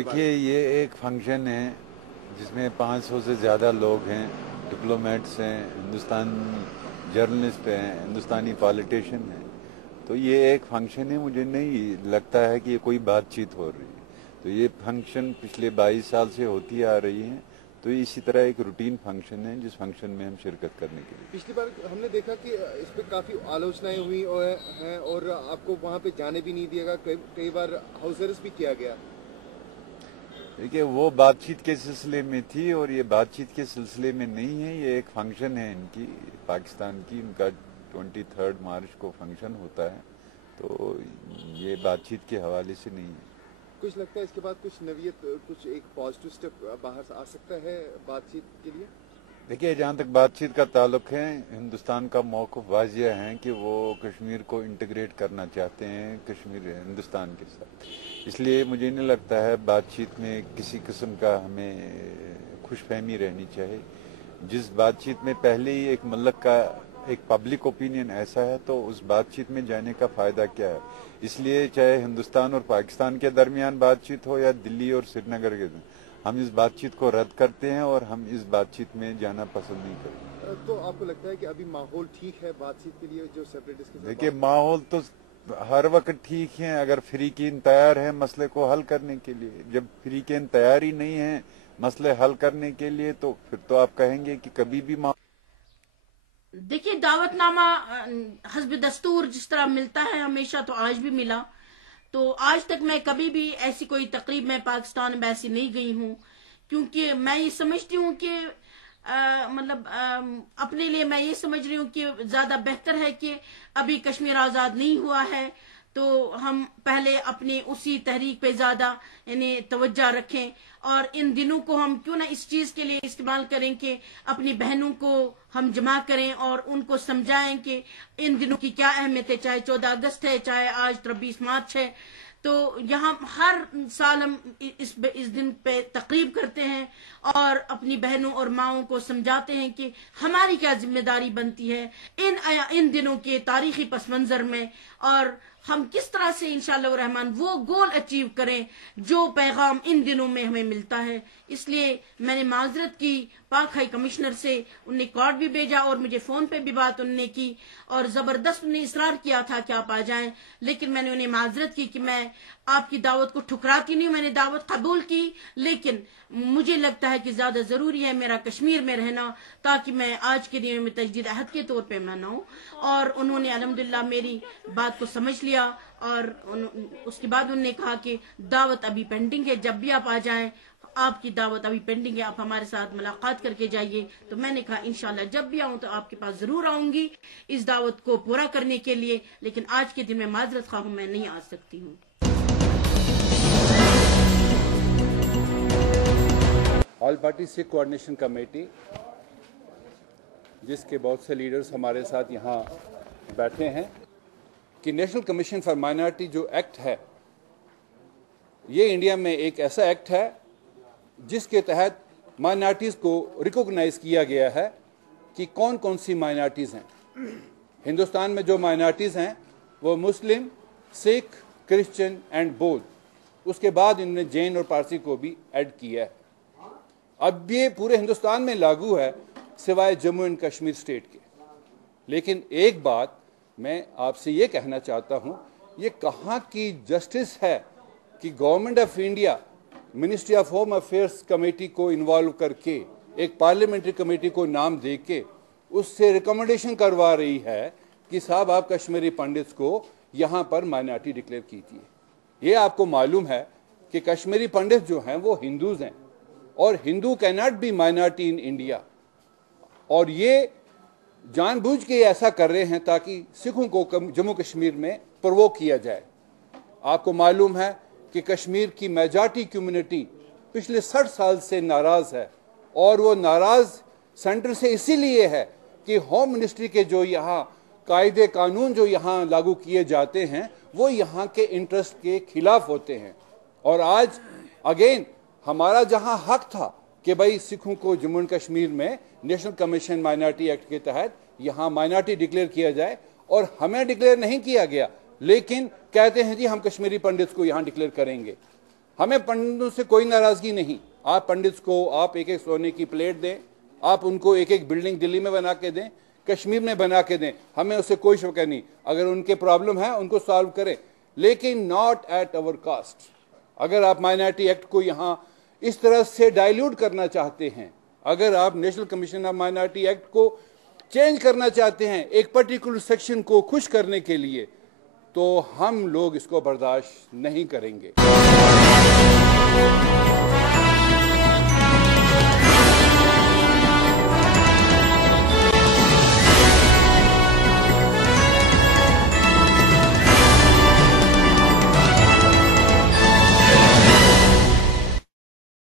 देखिए, ये एक फंक्शन है जिसमें 500 से ज़्यादा लोग हैं, डिप्लोमेट्स हैं, हिंदुस्तान जर्नलिस्ट हैं, हिंदुस्तानी पॉलिटिशियन हैं। तो ये एक फंक्शन है, मुझे नहीं लगता है कि ये कोई बातचीत हो रही है। तो ये फंक्शन पिछले 22 साल से होती आ रही है, तो इसी तरह एक रूटीन फंक्शन है जिस फंक्शन में हम शिरकत करने के लिए। पिछली बार हमने देखा कि इस पे काफ़ी आलोचनाएं हुई हैं और आपको वहाँ पे जाने भी नहीं दिया गया, कई बार हाउस अरेस्ट भी किया गया। देखिए, वो बातचीत के सिलसिले में थी और ये बातचीत के सिलसिले में नहीं है। ये एक फंक्शन है इनकी, पाकिस्तान की, इनका 23 मार्च को फंक्शन होता है, तो ये बातचीत के हवाले से नहीं है। कुछ लगता है इसके बाद कुछ नवीयत, कुछ एक पॉजिटिव स्टेप बाहर आ सकता है बातचीत के लिए? देखिए, जहाँ तक बातचीत का ताल्लुक है, हिंदुस्तान का मौक़िफ़ वाज़िह है कि वो कश्मीर को इंटीग्रेट करना चाहते हैं कश्मीर हिंदुस्तान के साथ। इसलिए मुझे नहीं लगता है बातचीत में किसी किस्म का हमें खुशफहमी रहनी चाहिए। जिस बातचीत में पहले ही एक मुल्क का एक पब्लिक ओपिनियन ऐसा है, तो उस बातचीत में जाने का फ़ायदा क्या है। इसलिए चाहे हिंदुस्तान और पाकिस्तान के दरमियान बातचीत हो या दिल्ली और श्रीनगर के, हम इस बातचीत को रद्द करते हैं और हम इस बातचीत में जाना पसंद नहीं करते। तो आपको लगता है कि अभी माहौल ठीक है बातचीत के लिए, जो सेपरेटिस्ट के साथ? देखिए, माहौल तो हर वक्त ठीक है अगर फ्रीकीन तैयार है मसले को हल करने के लिए। जब फ्रीकीन तैयार ही नहीं है मसले हल करने के लिए, तो फिर तो आप कहेंगे कि कभी भी देखिए, दावतनामा हस्ब दस्तूर जिस तरह मिलता है हमेशा, तो आज भी मिला। तो आज तक मैं कभी भी ऐसी कोई तकरीब में पाकिस्तान में ऐसी नहीं गई हूँ, क्योंकि मैं ये समझती हूँ कि अपने लिए मैं ये समझ रही हूँ कि ज्यादा बेहतर है कि अभी कश्मीर आजाद नहीं हुआ है, तो हम पहले अपनी उसी तहरीक पे ज्यादा यानी तवज्जो रखें और इन दिनों को हम क्यों ना इस चीज के लिए इस्तेमाल करें कि अपनी बहनों को हम जमा करें और उनको समझाएं कि इन दिनों की क्या अहमियत है। चाहे 14 अगस्त है, चाहे आज 23 मार्च है, तो यहाँ हर साल हम इस दिन पे तकरीब करते हैं और अपनी बहनों और माओं को समझाते हैं कि हमारी क्या जिम्मेदारी बनती है इन दिनों के तारीखी पस मंजर में, और हम किस तरह से इंशाअल्लाह रहमान वो गोल अचीव करें जो पैगाम इन दिनों में हमें मिलता है। इसलिए मैंने माजरत की पाक हाई कमिश्नर से, उन्हें कार्ड भी भेजा और मुझे फोन पे भी बात उन्होंने की और जबरदस्त उन्हें इसरार किया था कि आप आ जाएं, लेकिन मैंने उन्हें माजरत की कि मैं आपकी दावत को ठुकराती नहीं, मैंने दावत कबूल की, लेकिन मुझे लगता है कि ज्यादा जरूरी है मेरा कश्मीर में रहना, ताकि मैं आज के दिन में तजदीद अहद के तौर पे मनाऊं। और उन्होंने अल्हम्दुलिल्लाह मेरी बात को समझ लिया और उसके बाद उन्होंने कहा कि दावत अभी पेंडिंग है, जब भी आप आ जाएं, आपकी दावत अभी पेंडिंग है, आप हमारे साथ मुलाकात करके जाइए। तो मैंने कहा इंशाल्लाह जब भी आऊं तो आपके पास जरूर आऊंगी इस दावत को पूरा करने के लिए, लेकिन आज के दिन में माजरत खा हूं, मैं नहीं आ सकती हूँ। All party Sikh coordination committee, जिसके बहुत से लीडर्स हमारे साथ यहाँ बैठे हैं, कि नेशनल कमीशन फॉर माइनॉरिटी जो एक्ट है, ये इंडिया में एक ऐसा एक्ट है जिसके तहत माइनॉरिटीज़ को रिकॉग्नाइज किया गया है कि कौन कौन सी माइनॉरिटीज़ हैं। हिंदुस्तान में जो माइनॉरिटीज़ हैं वो मुस्लिम, सिख, क्रिश्चियन एंड बौद्ध, उसके बाद इन्होंने जैन और पारसी को भी ऐड किया है। अब ये पूरे हिंदुस्तान में लागू है सिवाय जम्मू एंड कश्मीर स्टेट के। लेकिन एक बात मैं आपसे ये कहना चाहता हूँ, ये कहाँ की जस्टिस है कि government of India ministry of home affairs committee को इन्वॉल्व करके एक पार्लियामेंट्री कमेटी को नाम दे के उससे रिकमेंडेशन करवा रही है कि साहब आप कश्मीरी पंडित्स को यहाँ पर माइनॉरिटी डिक्लेयर कीजिए। ये आपको मालूम है कि कश्मीरी पंडित जो हैं वो हिंदूज हैं और Hindu can not be minority in India, और ये जानबूझ के ऐसा कर रहे हैं ताकि सिखों को जम्मू कश्मीर में प्रोवोक किया जाए। आपको मालूम है कि कश्मीर की मेजॉरिटी कम्युनिटी पिछले 60 साल से नाराज़ है, और वो नाराज़ सेंटर से इसीलिए है कि होम मिनिस्ट्री के जो यहाँ कायदे कानून जो यहाँ लागू किए जाते हैं वो यहाँ के इंटरेस्ट के खिलाफ होते हैं। और आज अगेन हमारा जहाँ हक था कि भाई सिखों को जम्मू एंड कश्मीर में नेशनल कमीशन माइनॉरिटी एक्ट के तहत यहाँ माइनॉरिटी डिक्लेयर किया जाए, और हमें डिक्लेयर नहीं किया गया, लेकिन कहते हैं जी हम कश्मीरी पंडित को यहाँ डिक्लेयर करेंगे। ہمیں پنڈتوں سے کوئی ناراضگی نہیں. آپ پنڈتس کو آپ ایک ایک سونے کی پلیٹ دیں, آپ ان کو ایک ایک بلڈنگ دلی میں بنا کے دیں, کشمیر میں بنا کے دیں, ہمیں اس سے کوئی شبہ نہیں. اگر ان کے پرابلم ہے ان کو سالو کریں, لیکن ناٹ ایٹ اور کاسٹ. اگر آپ مائنارٹی ایکٹ کو یہاں اس طرح سے ڈائلیوٹ کرنا چاہتے ہیں, اگر آپ national commission of minority act کو چینج کرنا چاہتے ہیں ایک پرٹیکولر سیکشن کو خوش کرنے کے لیے, تو ہم لوگ اس کو برداشت نہیں کریں گے.